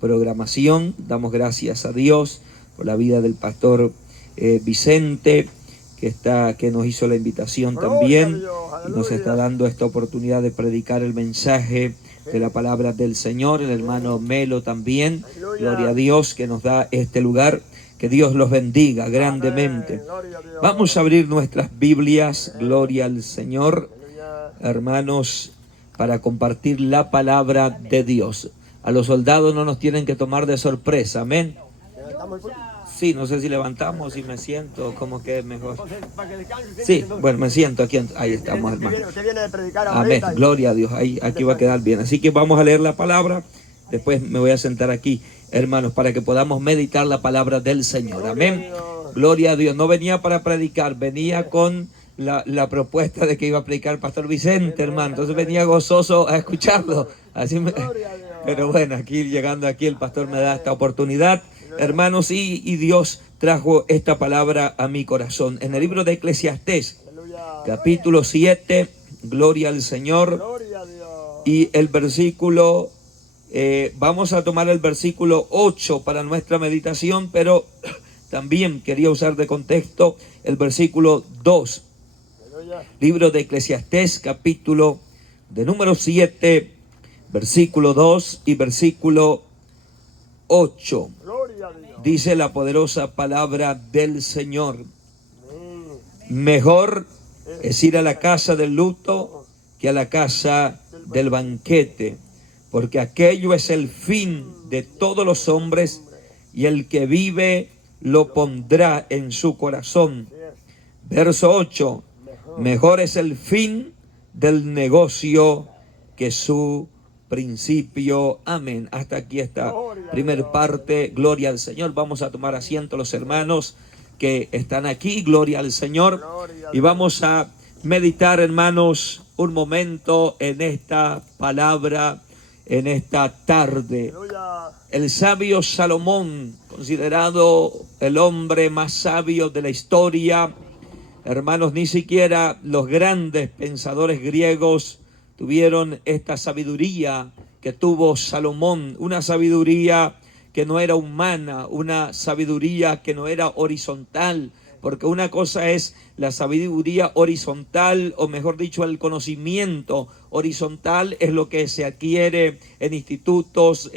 programación. Damos gracias a Dios por la vida del pastor Vicente, que nos hizo la invitación también y nos está dando esta oportunidad de predicar el mensaje de la palabra del Señor. El hermano Melo también, gloria a Dios, que nos da este lugar. Que Dios los bendiga grandemente. Vamos a abrir nuestras Biblias, gloria al Señor, hermanos, para compartir la palabra de Dios. A los soldados no nos tienen que tomar de sorpresa, amén. Sí, no sé si levantamos y me siento como que es mejor. Sí, bueno, me siento aquí, ahí estamos, hermano. Amén, gloria a Dios, aquí va a quedar bien. Así que vamos a leer la palabra, después me voy a sentar aquí, hermanos, para que podamos meditar la palabra del Señor, amén. Gloria a Dios, no venía para predicar, venía con la propuesta de que iba a predicar el pastor Vicente, hermano, entonces venía gozoso a escucharlo, pero bueno, llegando aquí el pastor me da esta oportunidad, hermanos, y Dios trajo esta palabra a mi corazón. En el libro de Eclesiastés, capítulo 7, gloria al Señor, y el versículo, vamos a tomar el versículo 8 para nuestra meditación, pero también quería usar de contexto el versículo 2. Libro de Eclesiastés, capítulo de número 7, versículo 2 y versículo 8. Dice la poderosa palabra del Señor: mejor es ir a la casa del luto que a la casa del banquete, porque aquello es el fin de todos los hombres, y el que vive lo pondrá en su corazón. Verso 8: mejor es el fin del negocio que su principio. Amén. Hasta aquí esta primera parte. Gloria al Señor. Vamos a tomar asiento los hermanos que están aquí. Gloria al Señor. Y vamos a meditar, hermanos, un momento en esta palabra, en esta tarde. El sabio Salomón, considerado el hombre más sabio de la historia, hermanos, ni siquiera los grandes pensadores griegos tuvieron esta sabiduría que tuvo Salomón, una sabiduría que no era humana, una sabiduría que no era horizontal, porque una cosa es la sabiduría horizontal, o mejor dicho, el conocimiento horizontal es lo que se adquiere en institutos,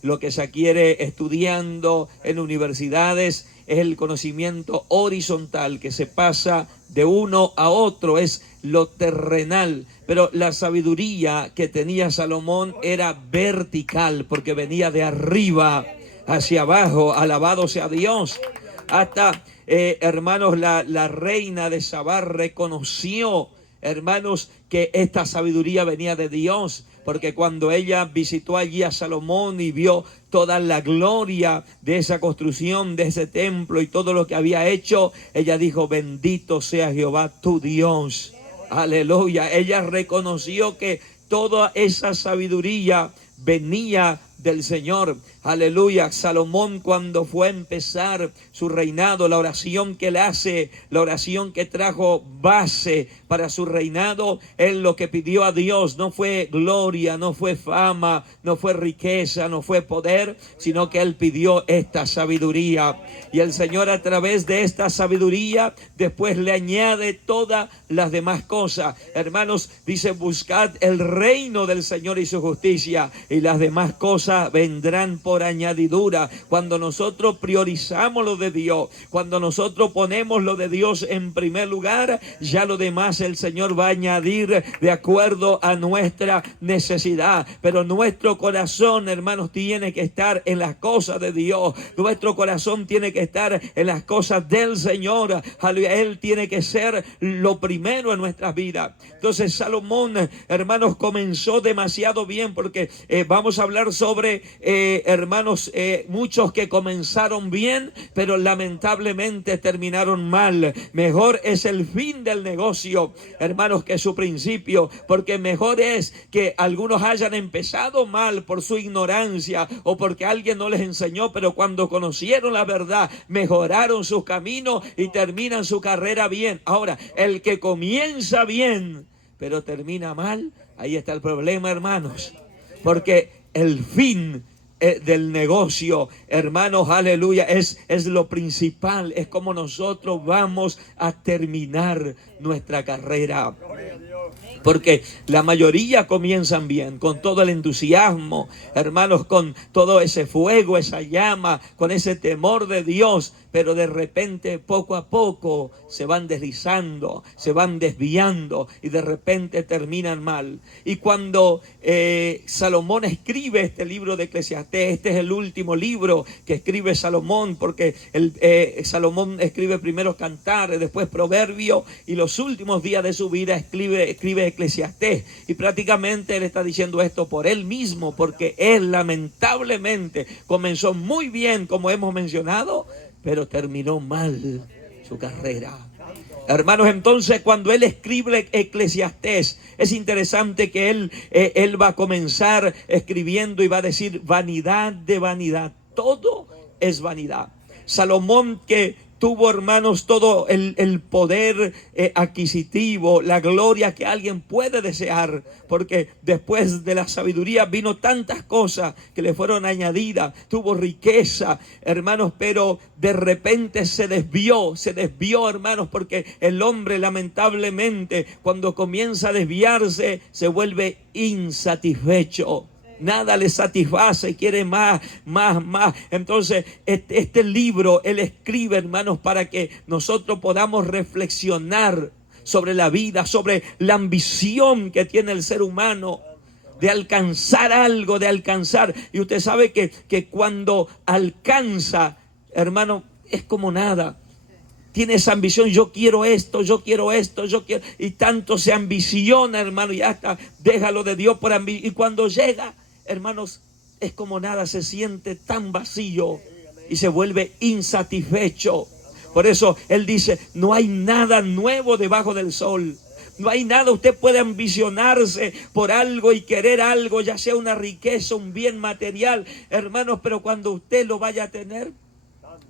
lo que se adquiere estudiando en universidades, es el conocimiento horizontal que se pasa de uno a otro, es lo terrenal. Pero la sabiduría que tenía Salomón era vertical, porque venía de arriba hacia abajo. Alabado sea Dios. Hasta, hermanos, la reina de Sabá reconoció, hermanos, que esta sabiduría venía de Dios, porque cuando ella visitó allí a Salomón y vio toda la gloria de esa construcción, de ese templo y todo lo que había hecho, ella dijo: bendito sea Jehová tu Dios. Aleluya. Ella reconoció que toda esa sabiduría venía del Señor. Aleluya. Salomón, cuando fue a empezar su reinado, la oración que él hace, la oración que trajo base para su reinado, él lo que pidió a Dios no fue gloria, no fue fama, no fue riqueza, no fue poder, sino que él pidió esta sabiduría. Y el Señor, a través de esta sabiduría, después le añade todas las demás cosas. Hermanos, dice: buscad el reino del Señor y su justicia, y las demás cosas vendrán por añadidura. Cuando nosotros priorizamos lo de Dios, cuando nosotros ponemos lo de Dios en primer lugar, ya lo demás el Señor va a añadir de acuerdo a nuestra necesidad. Pero nuestro corazón, hermanos, tiene que estar en las cosas de Dios. Nuestro corazón tiene que estar en las cosas del Señor. Él tiene que ser lo primero en nuestras vidas. Entonces Salomón, hermanos, comenzó demasiado bien, porque vamos a hablar sobre hermanos, muchos que comenzaron bien, pero lamentablemente terminaron mal. Mejor es el fin del negocio, hermanos, que su principio, porque mejor es que algunos hayan empezado mal por su ignorancia o porque alguien no les enseñó, pero cuando conocieron la verdad, mejoraron sus caminos y terminan su carrera bien. Ahora, el que comienza bien, pero termina mal, ahí está el problema, hermanos, porque el fin del negocio, hermanos, aleluya, es lo principal, es como nosotros vamos a terminar nuestra carrera. Porque la mayoría comienzan bien, con todo el entusiasmo, hermanos, con todo ese fuego, esa llama, con ese temor de Dios, pero de repente, poco a poco, se van deslizando, se van desviando y de repente terminan mal. Y cuando Salomón escribe este libro de Eclesiastés, este es el último libro que escribe Salomón, porque Salomón escribe primero Cantares, después Proverbios, y los últimos días de su vida escribe Eclesiastés, y prácticamente él está diciendo esto por él mismo, porque él lamentablemente comenzó muy bien, como hemos mencionado, pero terminó mal su carrera. Hermanos, entonces cuando él escribe Eclesiastés, es interesante que él va a comenzar escribiendo y va a decir: vanidad de vanidad, todo es vanidad. Salomón, que tuvo, hermanos, todo el poder adquisitivo, la gloria que alguien puede desear, porque después de la sabiduría vino tantas cosas que le fueron añadidas. Tuvo riqueza, hermanos, pero de repente se desvió, hermanos, porque el hombre, lamentablemente, cuando comienza a desviarse, se vuelve insatisfecho. Nada le satisface, quiere más. Entonces, este libro él escribe, hermanos, para que nosotros podamos reflexionar sobre la vida, sobre la ambición que tiene el ser humano de alcanzar algo, Y usted sabe que cuando alcanza, hermano, es como nada. Tiene esa ambición: yo quiero esto, y tanto se ambiciona, hermano, y hasta déjalo de Dios por ambición. Y cuando llega, hermanos, es como nada, se siente tan vacío y se vuelve insatisfecho. Por eso él dice: no hay nada nuevo debajo del sol. No hay nada. Usted puede ambicionarse por algo y querer algo, ya sea una riqueza, un bien material, hermanos, pero cuando usted lo vaya a tener,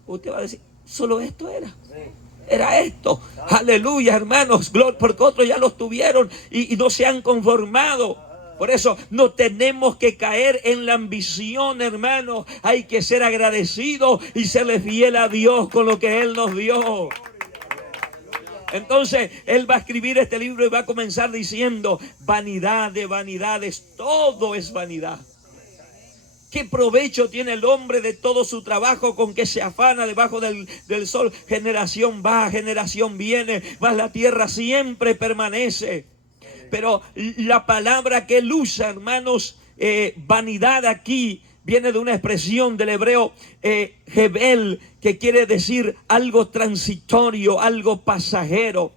usted va a decir: solo esto era esto. Aleluya, hermanos, porque otros ya los tuvieron y no se han conformado. Por eso no tenemos que caer en la ambición, hermanos. Hay que ser agradecidos y serle fiel a Dios con lo que Él nos dio. Entonces él va a escribir este libro y va a comenzar diciendo: vanidad de vanidades, todo es vanidad. ¿Qué provecho tiene el hombre de todo su trabajo con que se afana debajo del sol? Generación va, generación viene, mas la tierra siempre permanece. Pero la palabra que él usa, hermanos, vanidad, aquí viene de una expresión del hebreo hebel, que quiere decir algo transitorio, algo pasajero.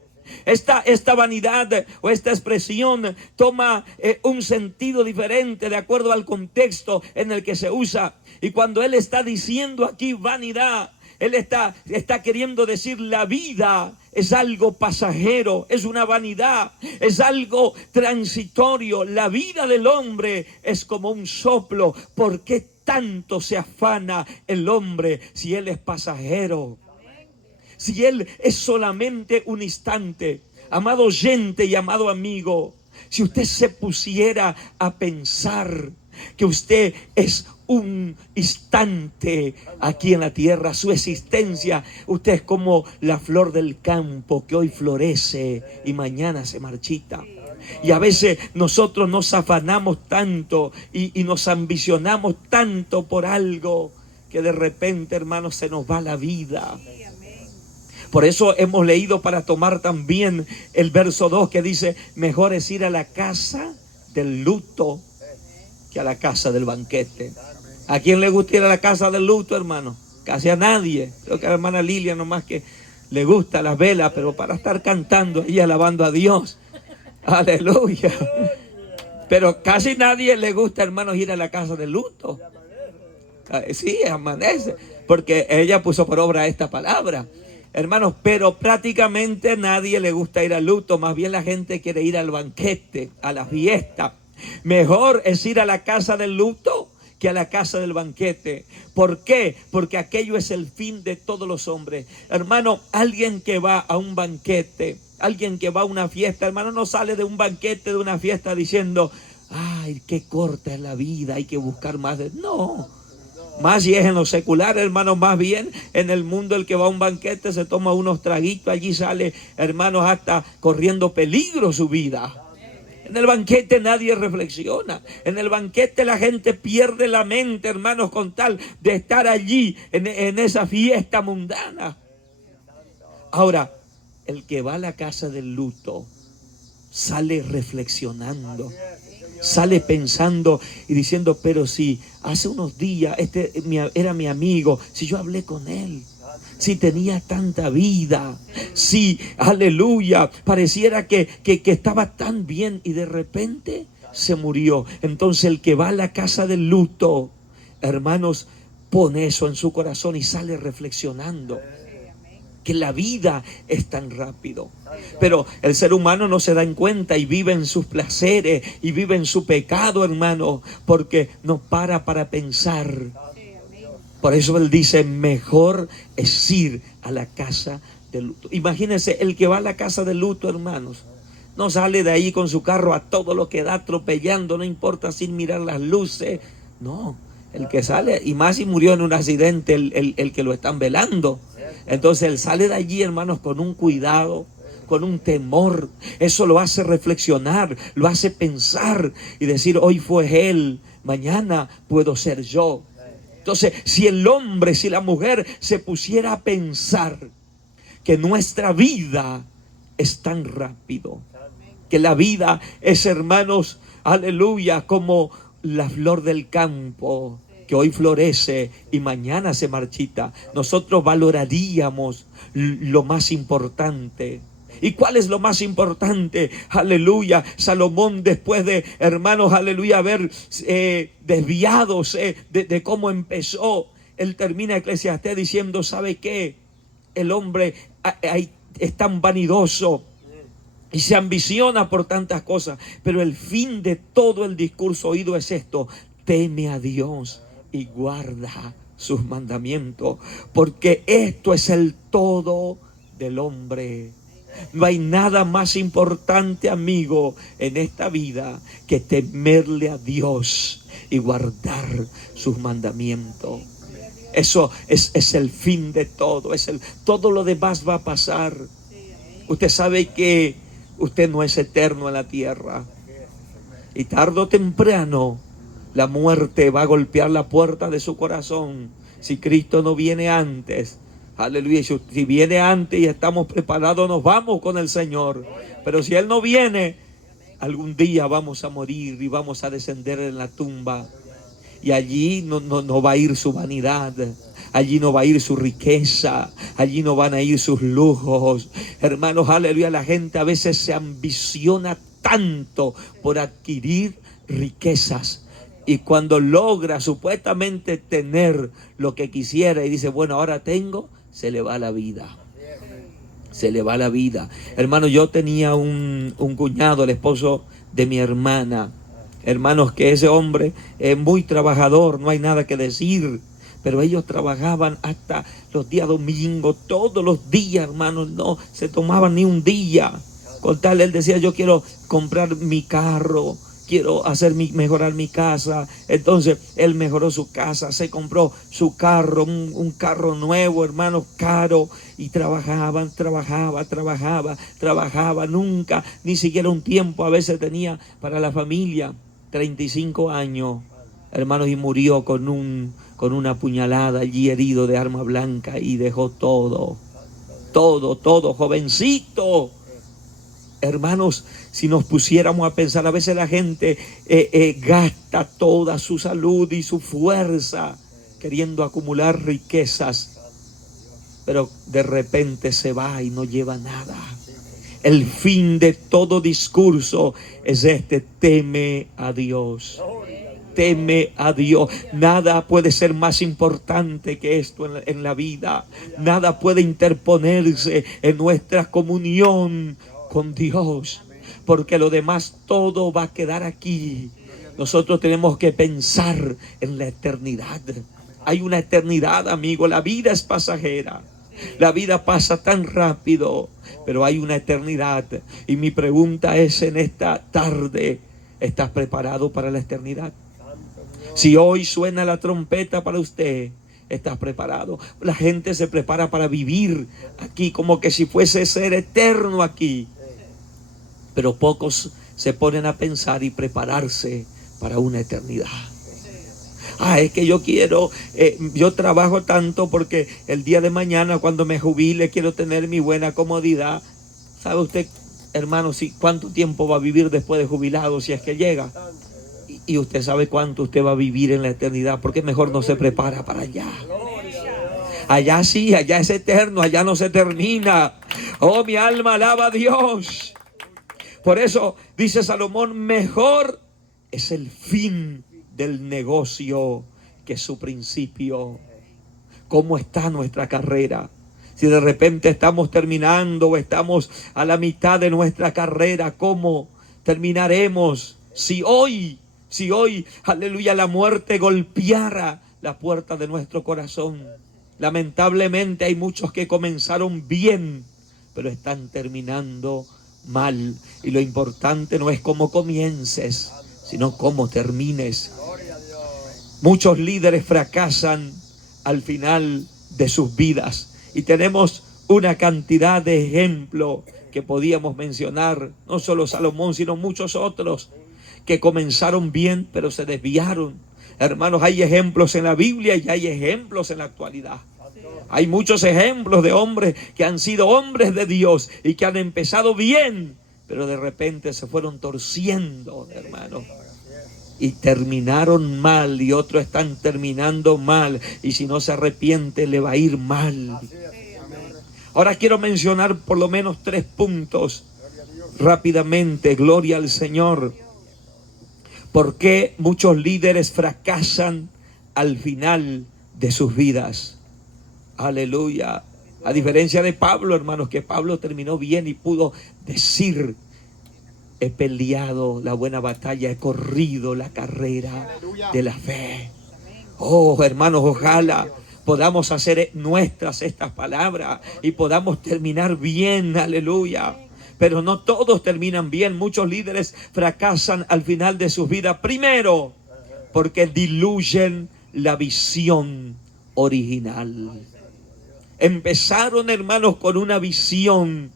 Esta vanidad o esta expresión toma un sentido diferente de acuerdo al contexto en el que se usa. Y cuando él está diciendo aquí vanidad, él está queriendo decir: la vida es algo pasajero, es una vanidad, es algo transitorio. La vida del hombre es como un soplo. ¿Por qué tanto se afana el hombre si él es pasajero? Si él es solamente un instante. Amado oyente y amado amigo, si usted se pusiera a pensar que usted es un instante aquí en la tierra, su existencia, usted es como la flor del campo que hoy florece y mañana se marchita. Y a veces nosotros nos afanamos tanto y nos ambicionamos tanto por algo que de repente, hermanos, se nos va la vida. Por eso hemos leído, para tomar también el verso 2, que dice: mejor es ir a la casa del luto que a la casa del banquete. ¿A quién le gusta ir a la casa del luto, hermano? Casi a nadie. Creo que a la hermana Lilia nomás que le gusta las velas, pero para estar cantando y alabando a Dios. Aleluya. Pero casi nadie le gusta, hermanos, ir a la casa del luto. Sí, amanece, porque ella puso por obra esta palabra, hermanos. Pero prácticamente nadie le gusta ir al luto. Más bien la gente quiere ir al banquete, a la fiesta. Mejor es ir a la casa del luto que a la casa del banquete. ¿Por qué? Porque aquello es el fin de todos los hombres. Hermano, alguien que va a un banquete, alguien que va a una fiesta, hermano, no sale de un banquete, de una fiesta, diciendo: ay, qué corta es la vida, hay que buscar más. No, Más si es en lo secular, hermanos, más bien en el mundo el que va a un banquete se toma unos traguitos, allí sale, hermanos, hasta corriendo peligro su vida. En el banquete nadie reflexiona. En el banquete la gente pierde la mente, hermanos, con tal de estar allí en esa fiesta mundana. Ahora, el que va a la casa del luto sale reflexionando, sale pensando y diciendo, pero si hace unos días era mi amigo, si yo hablé con él, si tenía tanta vida, si, aleluya, pareciera que estaba tan bien y de repente se murió. Entonces el que va a la casa del luto, hermanos, pone eso en su corazón y sale reflexionando. Que la vida es tan rápido. Pero el ser humano no se da en cuenta y vive en sus placeres y vive en su pecado, hermano, porque no para pensar. Por eso él dice, mejor es ir a la casa del luto. Imagínense, el que va a la casa del luto, hermanos, no sale de ahí con su carro a todo lo que da, atropellando, no importa, sin mirar las luces. No, el que sale, y más si murió en un accidente, el que lo están velando. Entonces él sale de allí, hermanos, con un cuidado, con un temor. Eso lo hace reflexionar, lo hace pensar y decir, hoy fue él, mañana puedo ser yo. Entonces, si el hombre, si la mujer se pusiera a pensar que nuestra vida es tan rápido, que la vida es, hermanos, aleluya, como la flor del campo, que hoy florece y mañana se marchita, nosotros valoraríamos lo más importante. ¿Y cuál es lo más importante? Aleluya. Salomón, después de, hermanos, aleluya, haber desviados de cómo empezó, él termina Eclesiastés diciendo, ¿sabe qué? El hombre es tan vanidoso y se ambiciona por tantas cosas, pero el fin de todo el discurso oído es esto: teme a Dios y guarda sus mandamientos, porque esto es el todo del hombre. No hay nada más importante, amigo, en esta vida que temerle a Dios y guardar sus mandamientos. Eso es el fin de todo. Todo lo demás va a pasar. Usted sabe que usted no es eterno en la tierra. Y tarde o temprano la muerte va a golpear la puerta de su corazón. Si Cristo no viene antes. Aleluya. Si viene antes y estamos preparados, nos vamos con el Señor. Pero si Él no viene, algún día vamos a morir y vamos a descender en la tumba. Y allí no va a ir su vanidad. Allí no va a ir su riqueza. Allí no van a ir sus lujos. Hermanos, aleluya. La gente a veces se ambiciona tanto por adquirir riquezas. Y cuando logra supuestamente tener lo que quisiera y dice, bueno, ahora tengo, se le va la vida. Se le va la vida. Hermano, yo tenía un cuñado, el esposo de mi hermana. Hermanos, que ese hombre es muy trabajador, no hay nada que decir. Pero ellos trabajaban hasta los días domingos, todos los días, hermanos, no se tomaban ni un día. Con tal, él decía, yo quiero comprar mi carro, quiero mejorar mi casa. Entonces él mejoró su casa, se compró su carro, un carro nuevo, hermano, caro. Y trabajaba, nunca, ni siquiera un tiempo a veces tenía para la familia. 35 años, hermanos, y murió con una puñalada allí, herido de arma blanca, y dejó todo, jovencito. Hermanos, si nos pusiéramos a pensar, a veces la gente gasta toda su salud y su fuerza queriendo acumular riquezas, pero de repente se va y no lleva nada. El fin de todo discurso es teme a Dios. Teme a Dios. Nada puede ser más importante que esto en la vida. Nada puede interponerse en nuestra comunión con Dios, porque lo demás todo va a quedar aquí. Nosotros tenemos que pensar en la eternidad. Hay una eternidad, amigo. La vida es pasajera. La vida pasa tan rápido, pero hay una eternidad. Y mi pregunta es en esta tarde, ¿estás preparado para la eternidad? Si hoy suena la trompeta para usted, ¿estás preparado? La gente se prepara para vivir aquí como que si fuese ser eterno aquí. Pero pocos se ponen a pensar y prepararse para una eternidad. Es que yo quiero, yo trabajo tanto porque el día de mañana cuando me jubile quiero tener mi buena comodidad. ¿Sabe usted, hermano, cuánto tiempo va a vivir después de jubilado si es que llega? Y usted sabe cuánto usted va a vivir en la eternidad, porque mejor no se prepara para allá. Allá sí, allá es eterno, allá no se termina. Oh, mi alma alaba a Dios. Por eso dice Salomón, mejor es el fin del negocio que su principio. ¿Cómo está nuestra carrera? Si de repente estamos terminando o estamos a la mitad de nuestra carrera, ¿cómo terminaremos? Si hoy, aleluya, la muerte golpeara la puerta de nuestro corazón. Lamentablemente hay muchos que comenzaron bien, pero están terminando mal. Y lo importante no es cómo comiences, sino cómo termines. Muchos líderes fracasan al final de sus vidas. Y tenemos una cantidad de ejemplos que podíamos mencionar. No solo Salomón, sino muchos otros que comenzaron bien, pero se desviaron. Hermanos, hay ejemplos en la Biblia y hay ejemplos en la actualidad. Hay muchos ejemplos de hombres que han sido hombres de Dios y que han empezado bien, pero de repente se fueron torciendo, hermanos, y terminaron mal, y otros están terminando mal, y si no se arrepiente le va a ir mal. Ahora quiero mencionar por lo menos 3 puntos rápidamente. Gloria al Señor. ¿Por qué muchos líderes fracasan al final de sus vidas? Aleluya. A diferencia de Pablo, hermanos, que Pablo terminó bien y pudo decir: he peleado la buena batalla, he corrido la carrera de la fe. Oh, hermanos, ojalá podamos hacer nuestras estas palabras y podamos terminar bien. Aleluya. Pero no todos terminan bien. Muchos líderes fracasan al final de sus vidas. Primero, porque diluyen la visión original. Empezaron, hermanos, con una visión,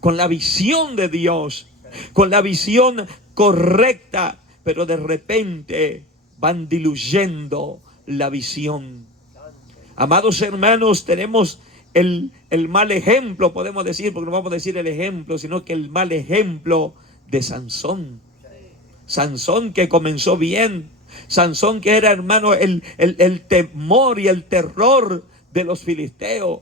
con la visión de Dios, con la visión correcta, pero de repente van diluyendo la visión. Amados hermanos, tenemos el mal ejemplo, podemos decir, porque no vamos a decir el ejemplo, sino que el mal ejemplo de Sansón. Sansón, que comenzó bien. Sansón, que era, hermano, el temor y el terror de los filisteos.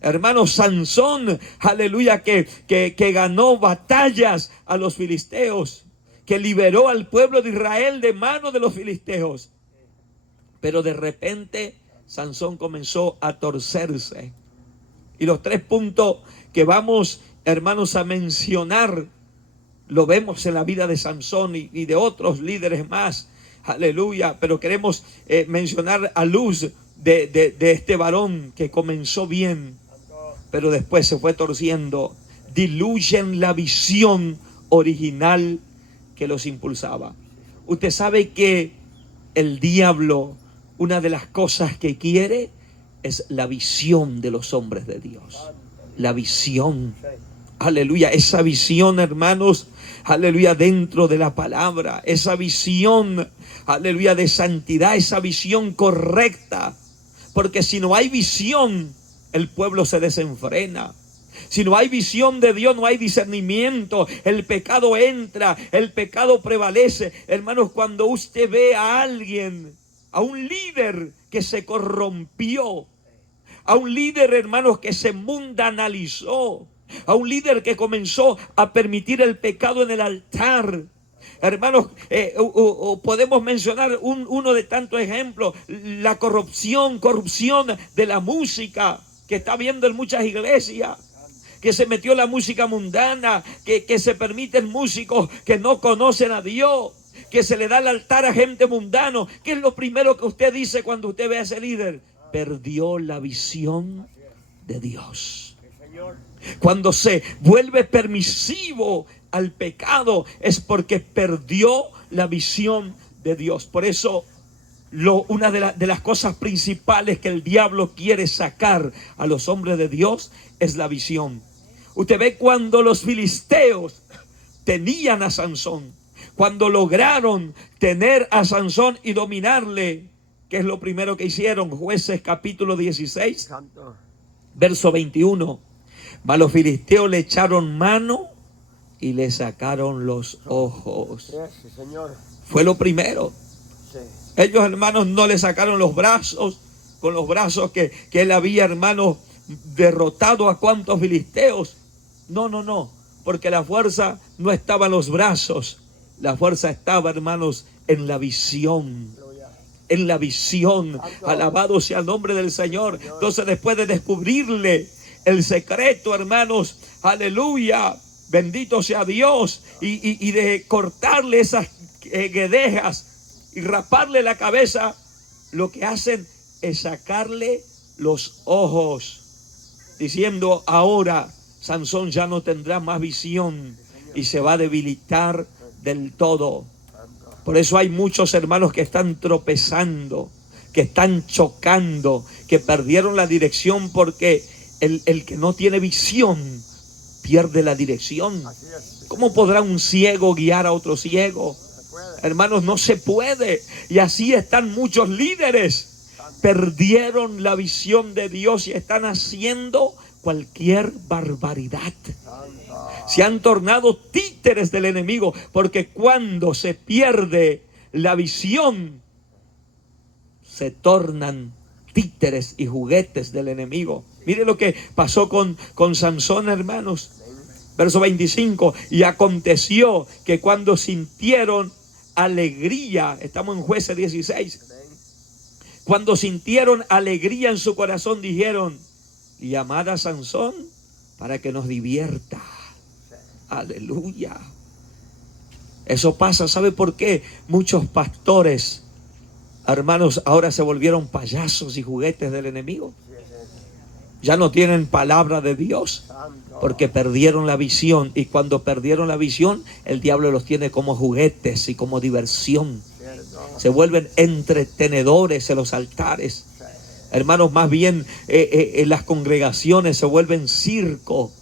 Hermano, Sansón, aleluya, que ganó batallas a los filisteos, que liberó al pueblo de Israel de manos de los filisteos. Pero de repente Sansón comenzó a torcerse. Y los 3 puntos que vamos, hermanos, a mencionar, lo vemos en la vida de Sansón y de otros líderes más. Aleluya. Pero queremos mencionar a luz de este varón que comenzó bien, pero después se fue torciendo. Diluyen la visión original que los impulsaba. Usted sabe que el diablo, una de las cosas que quiere es la visión de los hombres de Dios. La visión. Aleluya. Esa visión, hermanos, aleluya, dentro de la palabra. Esa visión, aleluya, de santidad. Esa visión correcta. Porque si no hay visión, el pueblo se desenfrena. Si no hay visión de Dios, no hay discernimiento. El pecado entra, el pecado prevalece. Hermanos, cuando usted ve a alguien, a un líder que se corrompió, a un líder, hermanos, que se mundanalizó, a un líder que comenzó a permitir el pecado en el altar. Hermanos, podemos mencionar uno de tantos ejemplos: la corrupción de la música que está habiendo en muchas iglesias, que se metió la música mundana, que se permiten músicos que no conocen a Dios, que se le da el altar a gente mundano. ¿Qué es lo primero que usted dice cuando usted ve a ese líder? Perdió la visión de Dios. Cuando se vuelve permisivo al pecado es porque perdió la visión de Dios. Por eso una de las cosas principales que el diablo quiere sacar a los hombres de Dios es la visión. Usted ve cuando los filisteos tenían a Sansón, cuando lograron tener a Sansón y dominarle, ¿qué es lo primero que hicieron? Jueces capítulo 16, verso 21. Mas los filisteos le echaron mano y le sacaron los ojos. Fue lo primero. Ellos, hermanos, no le sacaron los brazos, con los brazos que él había, hermanos, derrotado a cuantos filisteos. No, porque la fuerza no estaba en los brazos, la fuerza estaba, hermanos, en la visión. En la visión. Alabado sea el nombre del Señor. Entonces, después de descubrirle el secreto, hermanos, aleluya, bendito sea Dios, y de cortarle esas guedejas y raparle la cabeza, lo que hacen es sacarle los ojos, diciendo: ahora Sansón ya no tendrá más visión y se va a debilitar del todo. Por eso hay muchos hermanos que están tropezando, que están chocando, que perdieron la dirección, porque el que no tiene visión pierde la dirección. ¿Cómo podrá un ciego guiar a otro ciego? Hermanos, no se puede. Y así están muchos líderes. Perdieron la visión de Dios y están haciendo cualquier barbaridad. Se han tornado títeres del enemigo, porque cuando se pierde la visión, se tornan títeres y juguetes del enemigo. Mire lo que pasó con Sansón, hermanos. Verso 25. Y aconteció que cuando sintieron alegría, estamos en Jueces 16, cuando sintieron alegría en su corazón, dijeron: llamad a Sansón para que nos divierta. Aleluya. Eso pasa, ¿sabe por qué? Muchos pastores, hermanos, ahora se volvieron payasos y juguetes del enemigo. Ya no tienen palabra de Dios, porque perdieron la visión. Y cuando perdieron la visión, el diablo los tiene como juguetes y como diversión. Se vuelven entretenedores en los altares. Hermanos, más bien en las congregaciones se vuelven circo.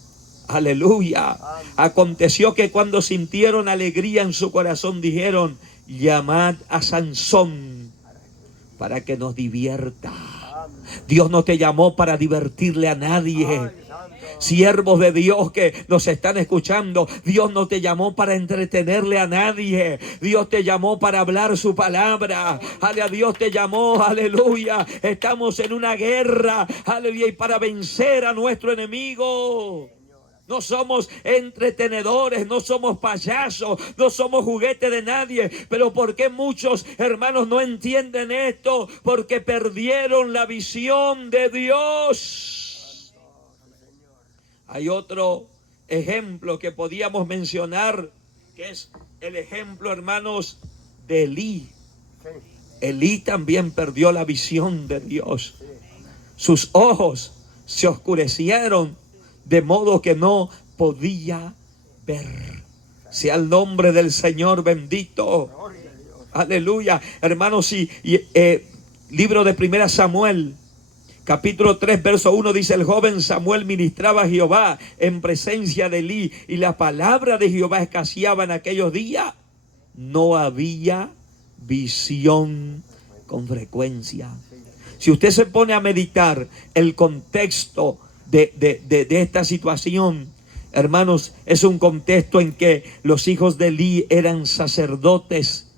Aleluya. Aconteció que cuando sintieron alegría en su corazón, dijeron: llamad a Sansón para que nos divierta. Dios no te llamó para divertirle a nadie. Siervos de Dios que nos están escuchando, Dios no te llamó para entretenerle a nadie. Dios te llamó para hablar su palabra. Aleluya, Dios te llamó, aleluya. Estamos en una guerra, aleluya, y para vencer a nuestro enemigo. No somos entretenedores, no somos payasos, no somos juguete de nadie. Pero ¿por qué muchos hermanos no entienden esto? Porque perdieron la visión de Dios. Hay otro ejemplo que podíamos mencionar, que es el ejemplo, hermanos, de Elí. Elí también perdió la visión de Dios. Sus ojos se oscurecieron de modo que no podía ver. Sea el nombre del Señor bendito. Aleluya. Hermanos, libro de 1 Samuel, capítulo 3, verso 1, dice: el joven Samuel ministraba a Jehová en presencia de Elí, y la palabra de Jehová escaseaba en aquellos días. No había visión con frecuencia. Si usted se pone a meditar el contexto de esta situación, hermanos, es un contexto en que los hijos de Elí eran sacerdotes,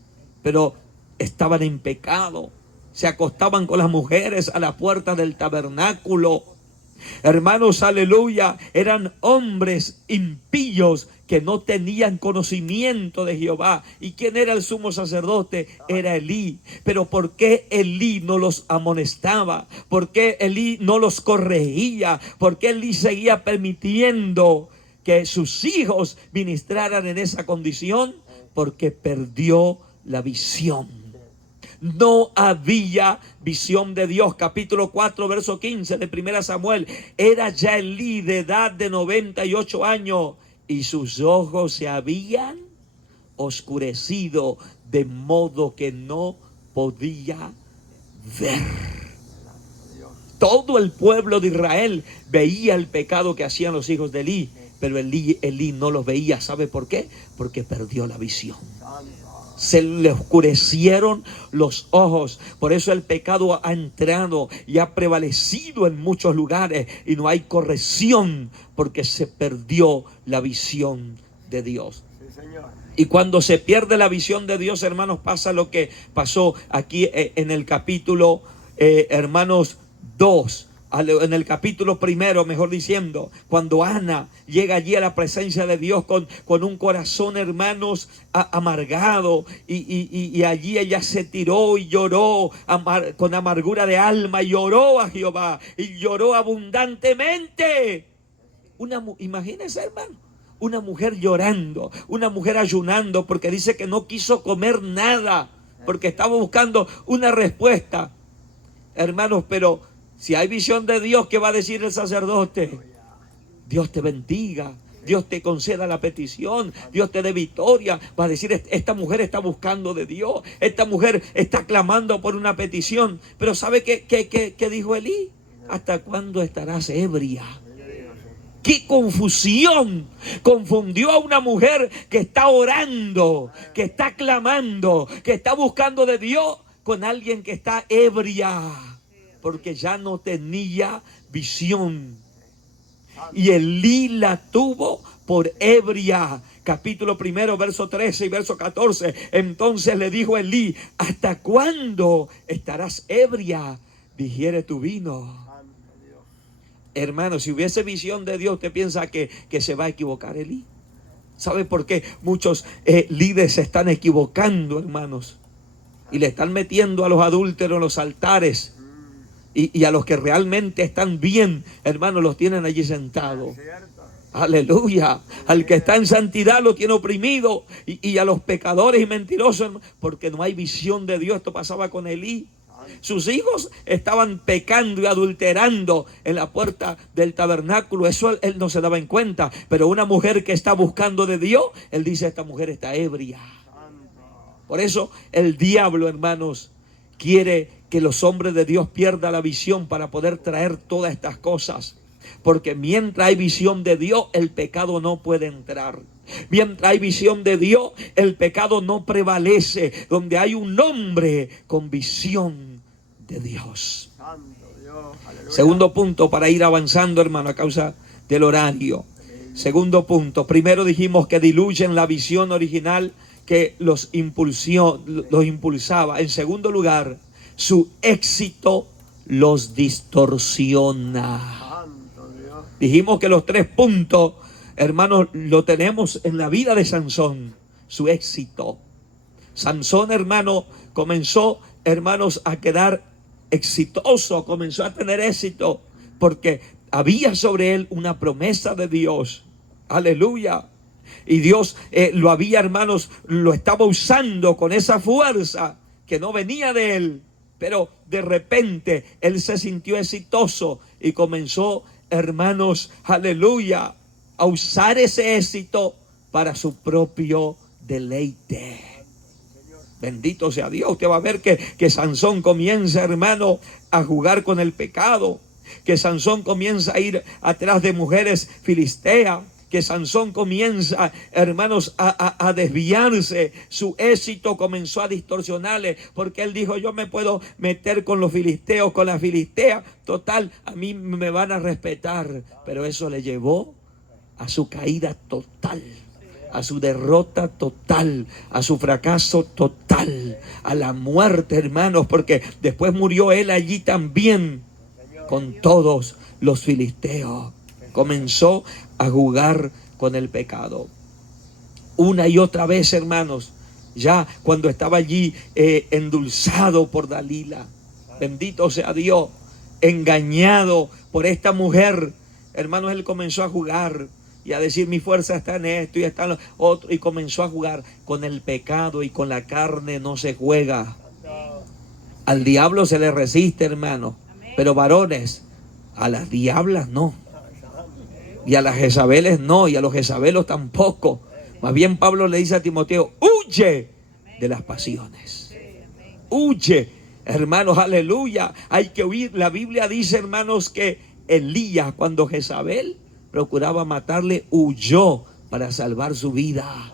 pero estaban en pecado. Se acostaban con las mujeres a la puerta del tabernáculo. Hermanos, aleluya, eran hombres impíos que no tenían conocimiento de Jehová. ¿Y quién era el sumo sacerdote? Era Elí. Pero ¿por qué Elí no los amonestaba? ¿Por qué Elí no los corregía? ¿Por qué Elí seguía permitiendo que sus hijos ministraran en esa condición? Porque perdió la visión. No había visión de Dios. Capítulo 4, verso 15 de 1 Samuel. Era ya Elí de edad de 98 años y sus ojos se habían oscurecido de modo que no podía ver. Todo el pueblo de Israel veía el pecado que hacían los hijos de Elí, pero Elí no los veía. ¿Sabe por qué? Porque perdió la visión. Se le oscurecieron los ojos. Por eso el pecado ha entrado y ha prevalecido en muchos lugares y no hay corrección, porque se perdió la visión de Dios. Y cuando se pierde la visión de Dios, hermanos, pasa lo que pasó aquí en el capítulo, hermanos, 2. En el capítulo 1, mejor diciendo, cuando Ana llega allí a la presencia de Dios con un corazón, hermanos, amargado, y allí ella se tiró y lloró con amargura de alma, y lloró a Jehová, y lloró abundantemente. Imagínense, hermano, una mujer llorando, una mujer ayunando, porque dice que no quiso comer nada, porque estaba buscando una respuesta. Hermanos, pero si hay visión de Dios, ¿qué va a decir el sacerdote? Dios te bendiga, Dios te conceda la petición, Dios te dé victoria. Va a decir, esta mujer está buscando de Dios, esta mujer está clamando por una petición. Pero ¿sabe qué dijo Elí? ¿Hasta cuándo estarás ebria? ¡Qué confusión! Confundió a una mujer que está orando, que está clamando, que está buscando de Dios, con alguien que está ebria, porque ya no tenía visión. Y Elí la tuvo por ebria. Capítulo 1, verso 13 y verso 14. Entonces le dijo Elí: ¿hasta cuándo estarás ebria? Digiere tu vino. Hermano, si hubiese visión de Dios, ¿usted piensa que se va a equivocar Elí? ¿Sabe por qué muchos líderes se están equivocando, hermanos? Y le están metiendo a los adúlteros en los altares. Y a los que realmente están bien, hermanos, los tienen allí sentados. Aleluya. Al que está en santidad lo tiene oprimido. Y a los pecadores y mentirosos, porque no hay visión de Dios. Esto pasaba con Elí. Sus hijos estaban pecando y adulterando en la puerta del tabernáculo. Eso él no se daba en cuenta. Pero una mujer que está buscando de Dios, él dice: esta mujer está ebria. Por eso el diablo, hermanos, quiere que los hombres de Dios pierdan la visión para poder traer todas estas cosas. Porque mientras hay visión de Dios, el pecado no puede entrar. Mientras hay visión de Dios, el pecado no prevalece. Donde hay un hombre con visión de Dios. Segundo punto, para ir avanzando, hermano, a causa del horario. Segundo punto. Primero dijimos que diluyen la visión original que los impulsaba. En segundo lugar, su éxito los distorsiona. Dijimos que los 3 puntos, hermanos, lo tenemos en la vida de Sansón. Su éxito. Sansón, hermano, comenzó, hermanos, a quedar exitoso, comenzó a tener éxito, porque había sobre él una promesa de Dios. Aleluya. Y Dios lo había, hermanos, lo estaba usando con esa fuerza que no venía de él. Pero de repente él se sintió exitoso y comenzó, hermanos, aleluya, a usar ese éxito para su propio deleite. Bendito sea Dios. Usted va a ver que Sansón comienza, hermano, a jugar con el pecado. Que Sansón comienza a ir atrás de mujeres filisteas. Que Sansón comienza, hermanos, a desviarse. Su éxito comenzó a distorsionarle, porque él dijo: yo me puedo meter con los filisteos, con la filistea, total, a mí me van a respetar. Pero eso le llevó a su caída total, a su derrota total, a su fracaso total, a la muerte, hermanos, porque después murió él allí también con todos los filisteos. Comenzó a jugar con el pecado. Una y otra vez, hermanos, ya cuando estaba allí endulzado por Dalila, bendito sea Dios, engañado por esta mujer, hermanos, él comenzó a jugar y a decir: mi fuerza está en esto y está en lo otro, y comenzó a jugar con el pecado. Y con la carne no se juega. Al diablo se le resiste, hermano, pero varones, a las diablas no. Y a las Jezabeles no, y a los Jezabelos tampoco. Más bien Pablo le dice a Timoteo: huye de las pasiones. huye. Hermanos, aleluya, hay que huir. La Biblia dice, hermanos, que Elías, cuando Jezabel procuraba matarle, huyó para salvar su vida.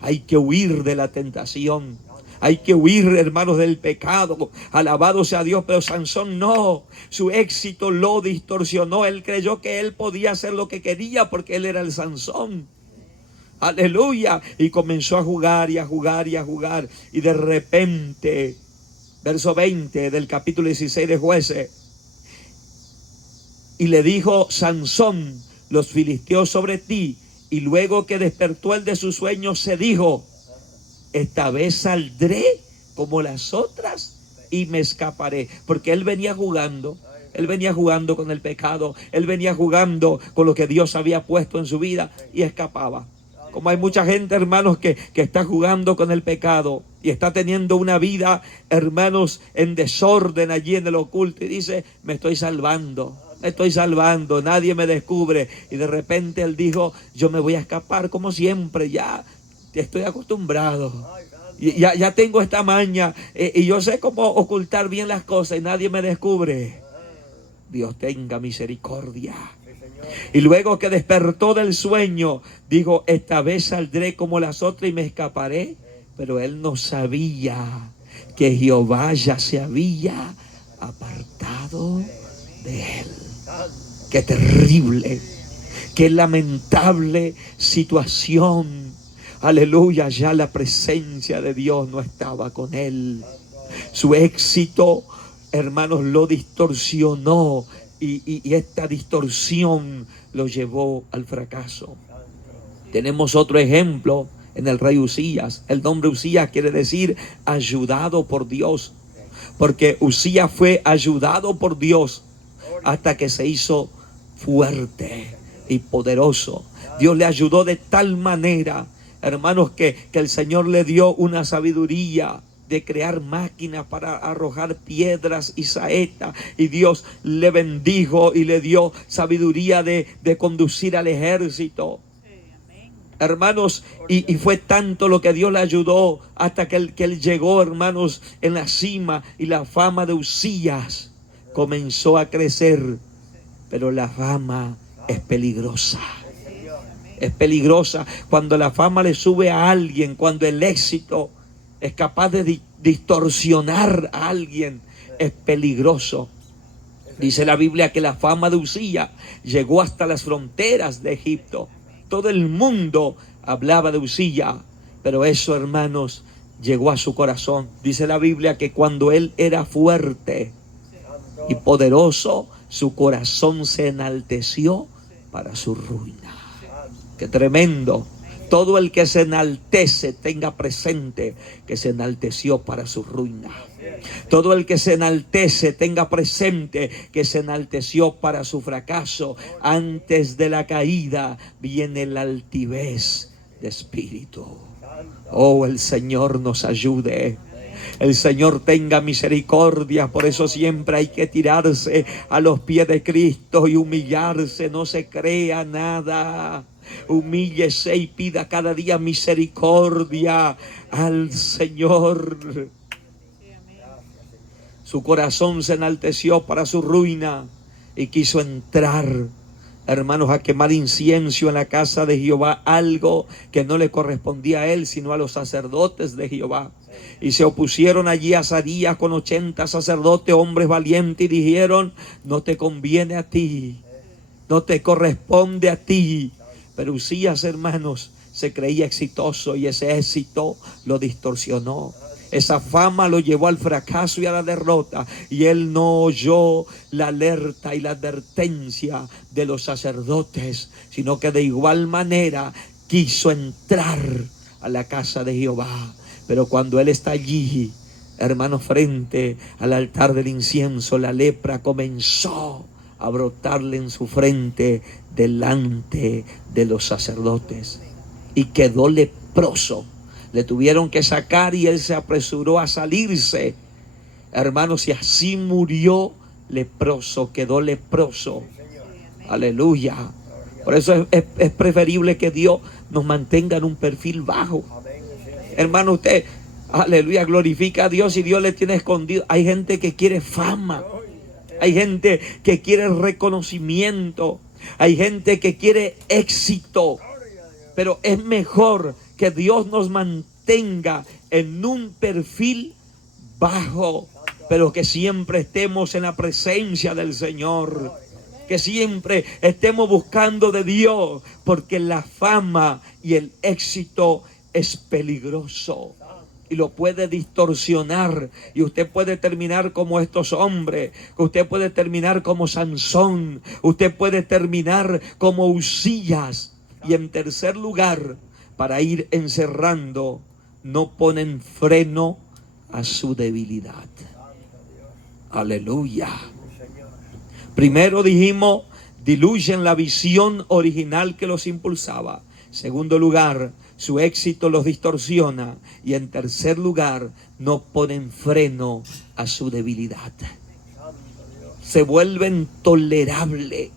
Hay que huir de la tentación. Hay que huir, hermanos, del pecado. Alabado sea Dios. Pero Sansón no. Su éxito lo distorsionó. Él creyó que él podía hacer lo que quería porque él era el Sansón. Aleluya. Y comenzó a jugar y a jugar y a jugar. Y de repente, verso 20 del capítulo 16 de Jueces. Y le dijo Sansón, los filisteos sobre ti. Y luego que despertó él de su sueño, se dijo, esta vez saldré como las otras y me escaparé. Porque él venía jugando. Él venía jugando con el pecado. Él venía jugando con lo que Dios había puesto en su vida y escapaba. Como hay mucha gente, hermanos, que está jugando con el pecado y está teniendo una vida, hermanos, en desorden allí en el oculto. Y dice, me estoy salvando, nadie me descubre. Y de repente él dijo, yo me voy a escapar como siempre, ya estoy acostumbrado. Ya tengo esta maña y yo sé cómo ocultar bien las cosas y nadie me descubre. Dios tenga misericordia. Y luego que despertó del sueño, dijo, esta vez saldré como las otras y me escaparé. Pero él no sabía que Jehová ya se había apartado de él. Qué terrible, qué lamentable situación. Aleluya, ya la presencia de Dios no estaba con él. Su éxito, hermanos, lo distorsionó. Y esta distorsión lo llevó al fracaso. Tenemos otro ejemplo en el rey Usías. El nombre Usías quiere decir ayudado por Dios. Porque Usías fue ayudado por Dios hasta que se hizo fuerte y poderoso. Dios le ayudó de tal manera, hermanos, que el Señor le dio una sabiduría de crear máquinas para arrojar piedras y saetas, y Dios le bendijo y le dio sabiduría de conducir al ejército. Hermanos, y fue tanto lo que Dios le ayudó hasta que él llegó, hermanos, en la cima, y la fama de Usías comenzó a crecer. Pero la fama es peligrosa. Es peligrosa cuando la fama le sube a alguien, cuando el éxito es capaz de distorsionar a alguien, es peligroso. Dice la Biblia que la fama de Usías llegó hasta las fronteras de Egipto. Todo el mundo hablaba de Usías, pero eso, hermanos, llegó a su corazón. Dice la Biblia que cuando él era fuerte y poderoso, su corazón se enalteció para su ruina. ¡Qué tremendo! Todo el que se enaltece, tenga presente que se enalteció para su ruina. Todo el que se enaltece, tenga presente que se enalteció para su fracaso. Antes de la caída viene la altivez de espíritu. Oh, el Señor nos ayude. El Señor tenga misericordia. Por eso siempre hay que tirarse a los pies de Cristo y humillarse. No se crea nada. Humíllese y pida cada día misericordia al Señor. Su corazón se enalteció para su ruina y quiso entrar, hermanos, a quemar incienso en la casa de Jehová, algo que no le correspondía a él, sino a los sacerdotes de Jehová. Y se opusieron allí a Azarías con 80 sacerdotes, hombres valientes, y dijeron, no te conviene a ti, no te corresponde a ti. Pero Usías, hermanos, se creía exitoso y ese éxito lo distorsionó. Esa fama lo llevó al fracaso y a la derrota. Y él no oyó la alerta y la advertencia de los sacerdotes, sino que de igual manera quiso entrar a la casa de Jehová. Pero cuando él está allí, hermanos, frente al altar del incienso, la lepra comenzó a brotarle en su frente delante de los sacerdotes. Y quedó leproso. Le tuvieron que sacar y él se apresuró a salirse. Hermanos, y así murió leproso, quedó leproso. Aleluya. Por eso es preferible que Dios nos mantenga en un perfil bajo. Hermano, usted Aleluya, glorifica a Dios y Dios le tiene escondido. Hay gente que quiere fama. Hay gente que quiere reconocimiento. Hay gente que quiere éxito. Pero es mejor que Dios nos mantenga en un perfil bajo, pero que siempre estemos en la presencia del Señor. Que siempre estemos buscando de Dios, porque la fama y el éxito es peligroso y lo puede distorsionar, y usted puede terminar como estos hombres, usted puede terminar como Sansón, usted puede terminar como Usías. Y en tercer lugar, para ir encerrando, no ponen freno a su debilidad. Aleluya. Primero dijimos, diluyen la visión original que los impulsaba. Segundo lugar, su éxito los distorsiona. Y en tercer lugar, no ponen freno a su debilidad. Se vuelven tolerables,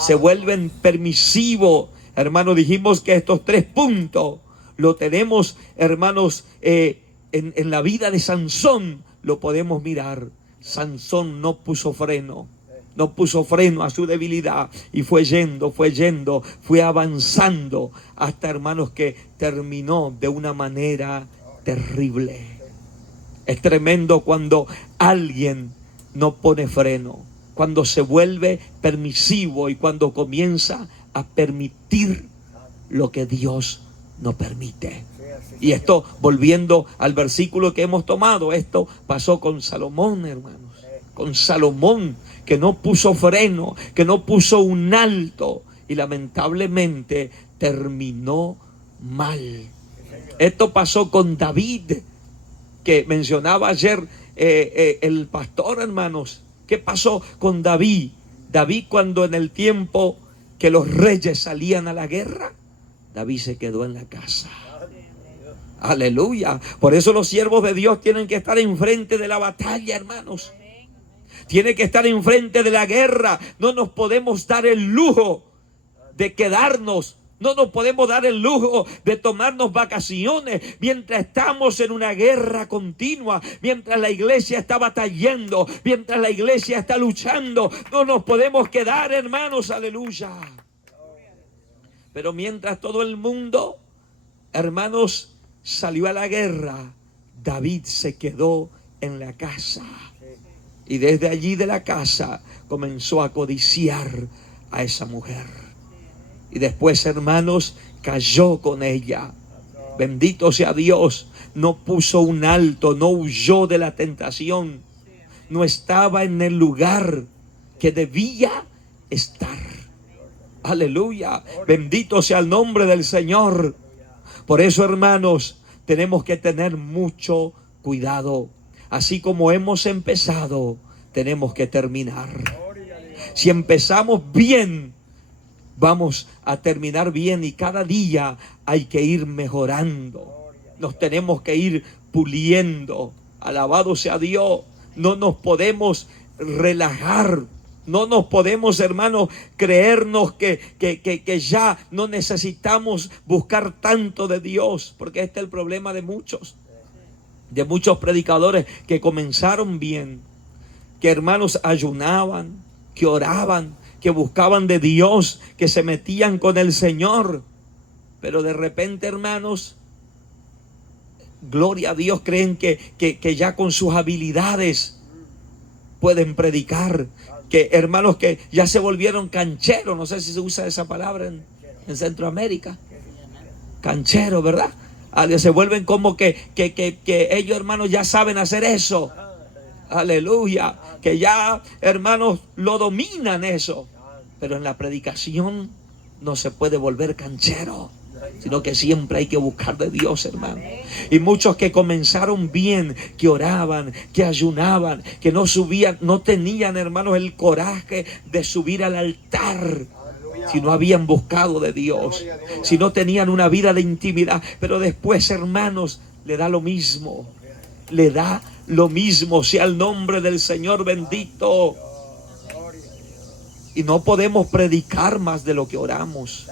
se vuelven permisivos. Hermanos, dijimos que estos 3 puntos lo tenemos, hermanos, en la vida de Sansón lo podemos mirar. Sansón no puso freno. No puso freno a su debilidad y fue yendo, fue avanzando hasta, hermanos, que terminó de una manera terrible. Es tremendo cuando alguien no pone freno, cuando se vuelve permisivo y cuando comienza a permitir lo que Dios no permite. Y esto, volviendo al versículo que hemos tomado, esto pasó con Salomón, hermanos. Con Salomón, que no puso freno, que no puso un alto, y lamentablemente terminó mal. Esto pasó con David, que mencionaba ayer el pastor, hermanos. ¿Qué pasó con David? David, cuando en el tiempo que los reyes salían a la guerra, David se quedó en la casa. Aleluya. Por eso los siervos de Dios tienen que estar enfrente de la batalla, hermanos. Tiene que estar enfrente de la guerra. No nos podemos dar el lujo de quedarnos. No nos podemos dar el lujo de tomarnos vacaciones mientras estamos en una guerra continua, mientras la iglesia está batallando, mientras la iglesia está luchando. No nos podemos quedar, hermanos, aleluya. Pero mientras todo el mundo, hermanos, salió a la guerra, David se quedó en la casa. Y desde allí de la casa comenzó a codiciar a esa mujer. Y después, hermanos, cayó con ella. Bendito sea Dios. No puso un alto, no huyó de la tentación. No estaba en el lugar que debía estar. Aleluya. Bendito sea el nombre del Señor. Por eso, hermanos, tenemos que tener mucho cuidado. Así como hemos empezado, tenemos que terminar. Si empezamos bien, vamos a terminar bien, y cada día hay que ir mejorando. Nos tenemos que ir puliendo. Alabado sea Dios. No nos podemos relajar. No nos podemos, hermanos, creernos que ya no necesitamos buscar tanto de Dios, porque este es el problema de muchos predicadores que comenzaron bien, que, hermanos, ayunaban, que oraban, que buscaban de Dios, que se metían con el Señor, pero de repente, hermanos, gloria a Dios, creen que ya con sus habilidades pueden predicar, que, hermanos, que ya se volvieron cancheros. No sé si se usa esa palabra en Centroamérica, cancheros, ¿verdad? Se vuelven como que ellos, hermanos, ya saben hacer eso. Aleluya. Que ya, hermanos, lo dominan eso. Pero en la predicación no se puede volver canchero, sino que siempre hay que buscar de Dios, hermano. Y muchos que comenzaron bien, que oraban, que ayunaban, que no subían, no tenían, hermanos, el coraje de subir al altar, si no habían buscado de Dios, si no tenían una vida de intimidad. Pero después, hermanos, le da lo mismo. Le da lo mismo, sea el nombre del Señor bendito. Y no podemos predicar más de lo que oramos.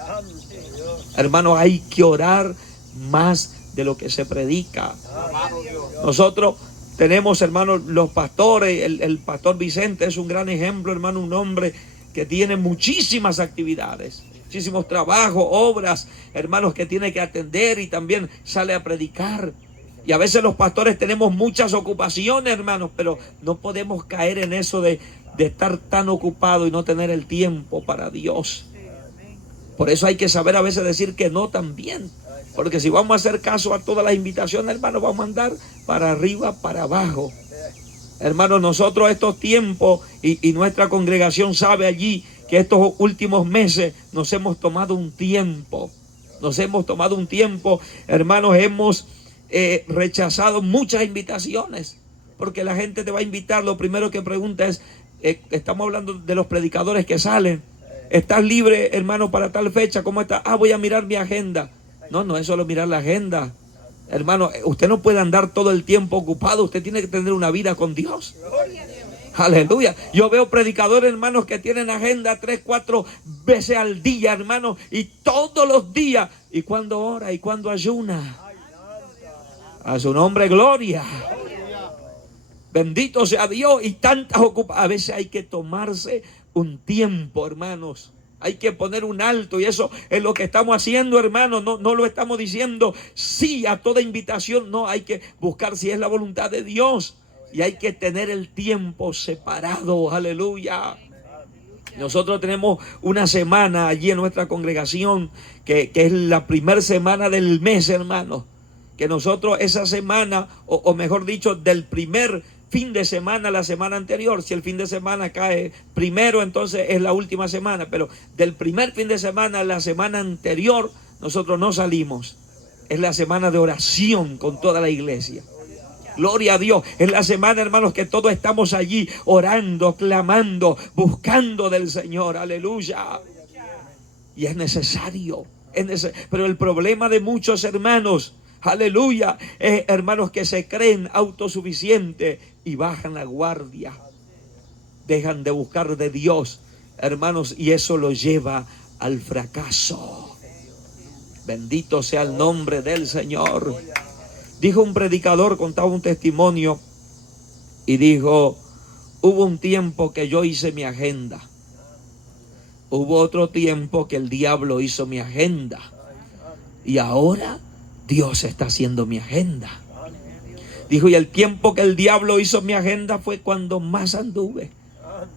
Hermanos, hay que orar más de lo que se predica. Nosotros tenemos, hermanos, los pastores. El pastor Vicente es un gran ejemplo, hermano, un hombre que tiene muchísimas actividades, muchísimos trabajos, obras, hermanos, que tiene que atender, y también sale a predicar. Y a veces los pastores tenemos muchas ocupaciones, hermanos, pero no podemos caer en eso de estar tan ocupado y no tener el tiempo para Dios. Por eso hay que saber a veces decir que no también. Porque si vamos a hacer caso a todas las invitaciones, hermanos, vamos a andar para arriba, para abajo. Hermanos, nosotros estos tiempos y nuestra congregación sabe allí que estos últimos meses nos hemos tomado un tiempo. Hermanos, hemos rechazado muchas invitaciones. Porque la gente te va a invitar, lo primero que pregunta es, estamos hablando de los predicadores que salen. ¿Estás libre, hermano, para tal fecha? ¿Cómo está? Voy a mirar mi agenda. No es solo mirar la agenda. Hermano, usted no puede andar todo el tiempo ocupado. Usted tiene que tener una vida con Dios. Aleluya. Yo veo predicadores, hermanos, que tienen agenda 3, 4 veces al día, hermanos, y todos los días. ¿Y cuando ora? ¿Y cuando ayuna? A su nombre, gloria. Bendito sea Dios. Y tantas ocupaciones. A veces hay que tomarse un tiempo, hermanos. Hay que poner un alto, y eso es lo que estamos haciendo, hermanos. No lo estamos diciendo sí a toda invitación. No, hay que buscar si es la voluntad de Dios, y hay que tener el tiempo separado. Aleluya. Nosotros tenemos una semana allí en nuestra congregación que es la primera semana del mes, hermanos. Que nosotros esa semana, o mejor dicho, del primer fin de semana, la semana anterior, si el fin de semana cae primero, entonces es la última semana, pero del primer fin de semana, la semana anterior, nosotros no salimos. Es la semana de oración con toda la iglesia. Gloria a Dios. Es la semana, hermanos, que todos estamos allí orando, clamando, buscando del Señor. Aleluya. Y es necesario. Pero el problema de muchos hermanos, aleluya, es, hermanos, que se creen autosuficientes y bajan la guardia. Dejan de buscar de Dios, hermanos, y eso los lleva al fracaso. Bendito sea el nombre del Señor. Dijo un predicador, contaba un testimonio, y dijo: hubo un tiempo que yo hice mi agenda. Hubo otro tiempo que el diablo hizo mi agenda. Y ahora Dios está haciendo mi agenda. Dijo, y el tiempo que el diablo hizo mi agenda fue cuando más anduve.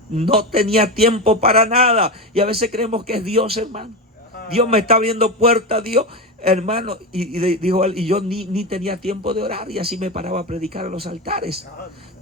No tenía tiempo para nada. Y a veces creemos que es Dios, hermano. Dios me está abriendo puertas, Dios, hermano. Y dijo él, y yo ni tenía tiempo de orar, y así me paraba a predicar a los altares.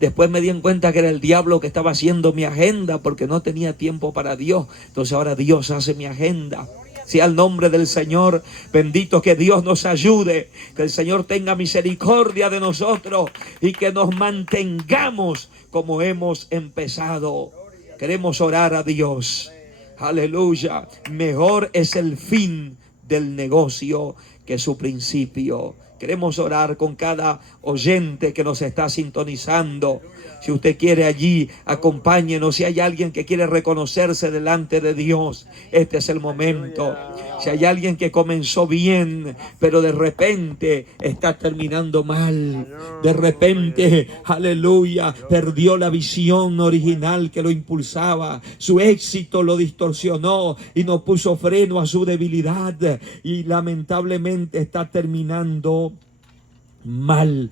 Después me di en cuenta que era el diablo que estaba haciendo mi agenda, porque no tenía tiempo para Dios. Entonces ahora Dios hace mi agenda. Sea el nombre del Señor bendito. Que Dios nos ayude, que el Señor tenga misericordia de nosotros y que nos mantengamos como hemos empezado. Queremos orar a Dios. Aleluya. Mejor es el fin del negocio que su principio. Queremos orar con cada oyente que nos está sintonizando. Si usted quiere allí, acompáñenos. Si hay alguien que quiere reconocerse delante de Dios, este es el momento. Si hay alguien que comenzó bien, pero de repente está terminando mal. De repente, aleluya, perdió la visión original que lo impulsaba. Su éxito lo distorsionó y no puso freno a su debilidad. Y lamentablemente está terminando mal.